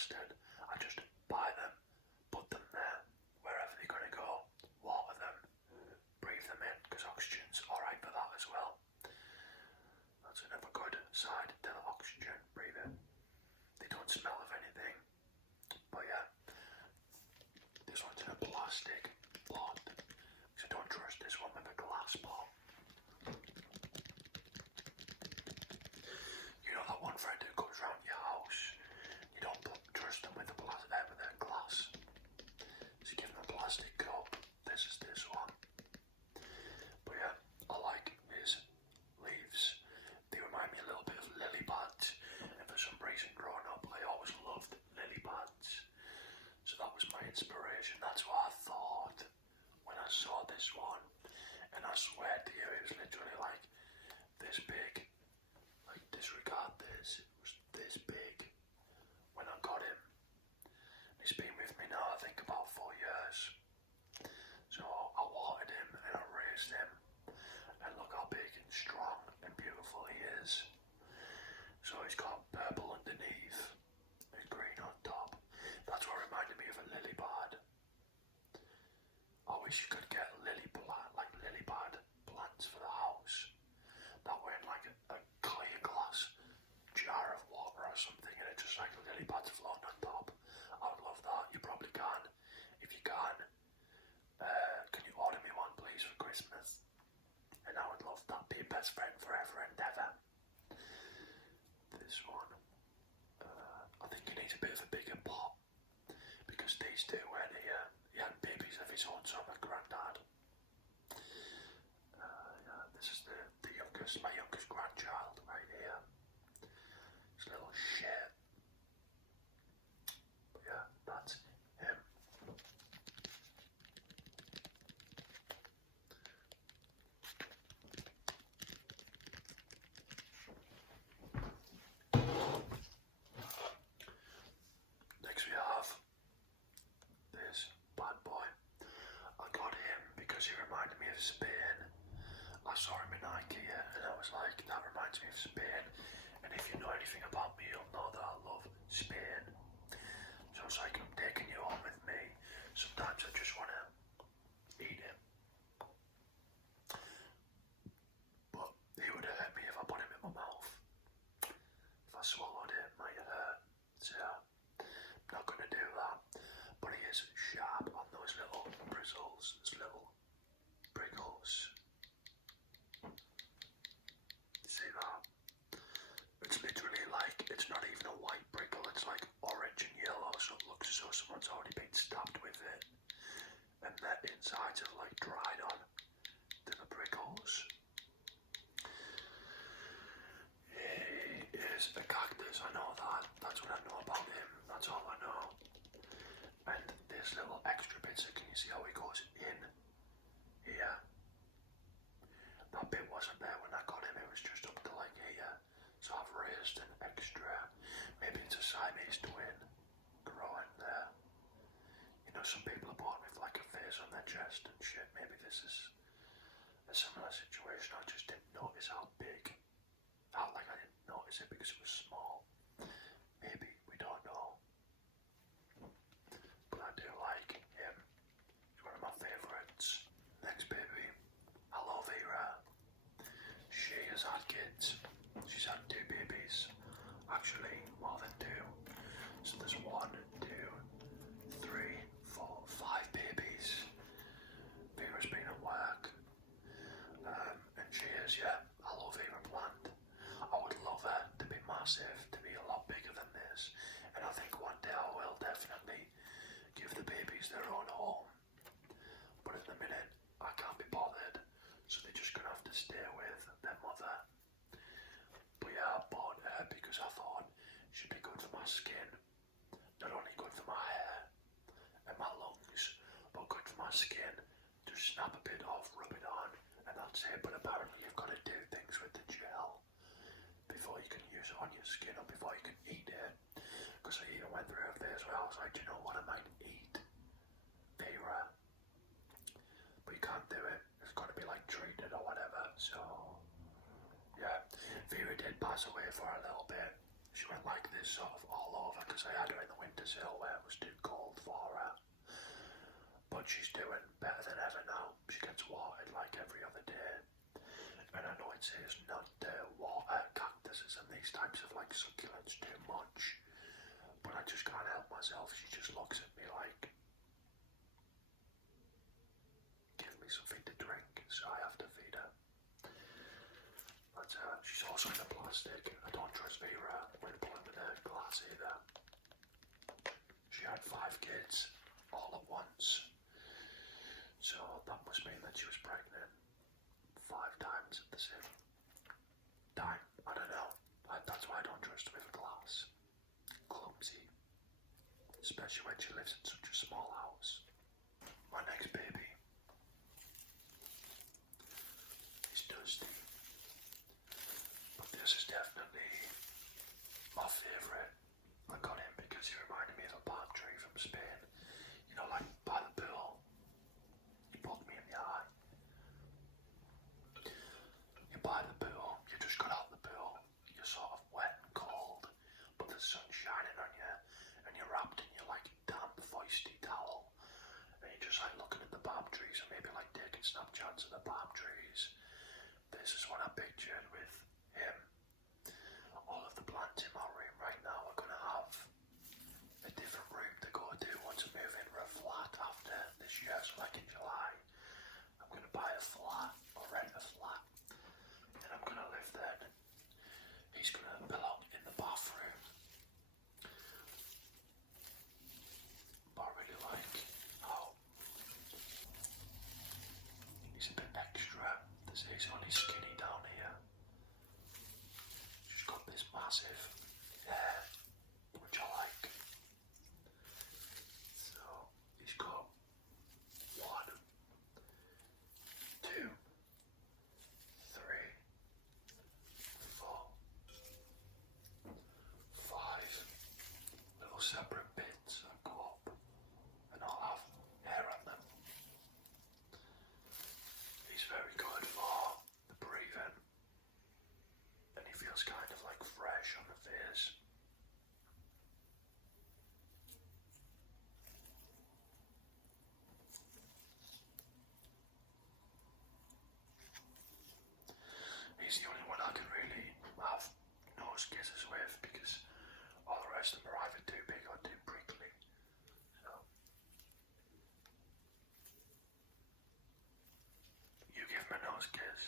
interested, I just buy them, put them there, wherever they're going to go, water them, breathe them in, because oxygen's alright for that as well. That's another good side to the oxygen, breathe in. They don't smell of anything, but yeah, this one's in a plastic pot, so don't trust this one with a glass pot. You know that one friend who comes round your house, you don't trust them with a glass. So give them a plastic cup. This is this one. But yeah, I like his leaves. They remind me a little bit of lily pads, and for some reason growing up I always loved lily pads. So that was my inspiration. That's what I thought when I saw this one. And I swear to you, it was literally like this big. Like, disregard this. It was this big when I got him. He's been with me now, I think, about 4 years. So I watered him and I raised him. And look how big and strong and beautiful he is. So he's got purple underneath and green on top. That's what reminded me of a lily pad. I wish you could get lily pad plants for the house. That were in like a clear glass jar of water or something, and it's just like a lily pads floating on top. I would love that. You probably can. If you can you order me one please for Christmas? And I would love that. Be best friend forever and ever. This one, I think he needs a bit of a bigger pot, because these two, when he had babies of his own, so my granddad. Yeah, this is my youngest grandchild right here. This little shit. But yeah, that's him. Next we have this bad boy. I got him because he reminded me of Spain. I saw him in IKEA and I was like, that reminds me of Spain. And if you know anything about me, you'll know that I love Spain. So I was like, I'm taking you home with me. Sometimes I just want to eat him. But he would hurt me if I put him in my mouth. If I swallowed it, it might hurt. So I'm not going to do that. But he is sharp on those little bristles, those little prickles. See that? It's literally like, it's not even a white prickle, it's like orange and yellow, so it looks as though someone's already been stabbed with it. And the insides are like dried on to the prickles. He is a cactus, I know that. That's what I know about him. That's all I know. And this little extra bit, so can you see how he goes in here? That bit wasn't there when I got him, it was just up to like here. So I've raised an extra, maybe it's a Siamese twin growing there. You know, some people are born with like a face on their chest and shit. Maybe this is a similar situation. I just didn't notice how big. Felt like I didn't notice it because it was small. Maybe, we don't know. But I do like him. He's one of my favourites. Next baby, aloe vera. She has had kids. She's had 2 babies. Actually, more than 2. So there's 1, 2, 3, 4, 5 babies. Vera's been at work. And she is, yeah, aloe vera plant. I would love her to be massive, to be a lot bigger than this. And I think one day I will definitely give the babies their own home. But at the minute, I can't be bothered. So they're just gonna have to stay with their mother. But yeah, I bought her because I thought she'd be good for my skin. Not only good for my hair and my lungs, but good for my skin. Just snap a bit off, rub it on, and that's it. But apparently you've got to do things with the gel before you can use it on your skin or before you can eat it. Because I even went through a phase where I was like, do you know what, I might eat Vera. But you can't do it. It's got to be like treated or whatever. So yeah, Vera did pass away for a little bit. She went like this sort of all over because I had her in the windowsill where it was too cold for her. But she's doing better than ever now. She gets watered like every other day. And I know it says not to water cactuses and these types of like succulents too much. But I just can't help myself. She just looks at me like, give me something to drink, so I have to feed her. But she's also in the plastic. I don't trust Vera with pulling with her glass either. She had 5 kids all at once. So that must mean that she was pregnant 5 times at the same time. I don't know. That's why I don't trust her with a glass. Clumsy. Especially when she lives in such a small house. My next baby is Dusty. But this is definitely my favourite. I got him because he reminded me of a palm tree from Spain. You know, like by the pool. He poked me in the eye. You're by the pool, you just got out of the pool, you're sort of wet and cold, but the sun's shining on you, and you're wrapped in your like damp, feisty towel, and you're just like looking at the palm trees, and maybe like taking snapshots of the palm trees. This is what I pictured with him. All of the plants in my room right now are going to have a different room to go to once I move in for a flat after this year, so like in July. I'm going to buy a flat or rent a flat, and I'm going to live there. He's going to belong in the bathroom. But I really like how he's a bit extra. He's only skinny down here. She's got this massive hair, which I like. So he's got 1, 2, 3, 4, 5 little separate bits that go up and all have hair on them. He's very good for the breathing, and he feels kind of like fresh on the face. He's the only one I can really have nose kisses with because all the rest of them are either too big or too prickly. So you give him a nose kiss.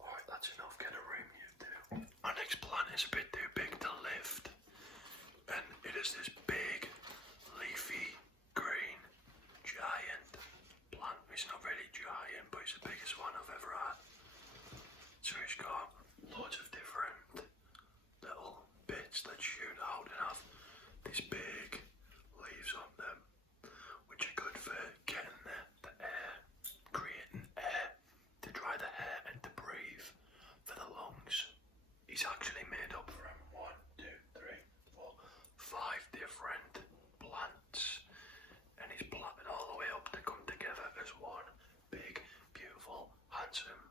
Alright, that's enough. Get a room, you two. Our next plant is a bit too big to lift, and it is this big, leafy, green, giant plant. He's not really giant, but he's the biggest one I've ever had. So he's got loads of different little bits that shoot out and have these big leaves on them, which are good for getting the air, creating air to dry the hair and to breathe for the lungs. He's actually made up from 1, 2, 3, 4, 5 different plants, and he's plotted all the way up to come together as one big, beautiful, handsome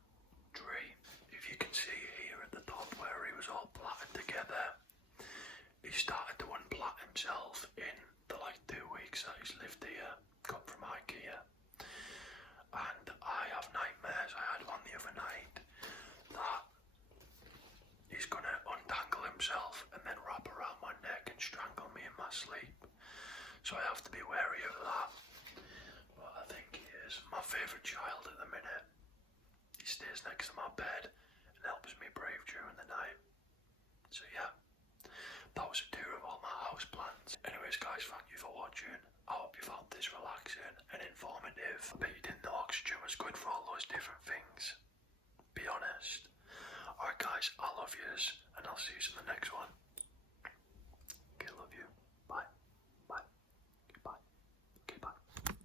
tree. If you can see here at the top where he was all plaited together, he started to unplait himself in the like 2 weeks that he's lived here, got from IKEA. And I have nightmares. I had one the other night that he's gonna untangle himself and then wrap around my neck and strangle me in my sleep. So I have to be wary of that. But I think he is my favourite child at the minute. He stays next to my bed and helps me brave during the night. So yeah, that was a tour of all my house plants. Anyways guys, thank you for watching. I hope you found this relaxing and informative. I bet you didn't know oxygen was good for all those different things. Be honest. Alright guys, I love yous, and I'll see you in the next one.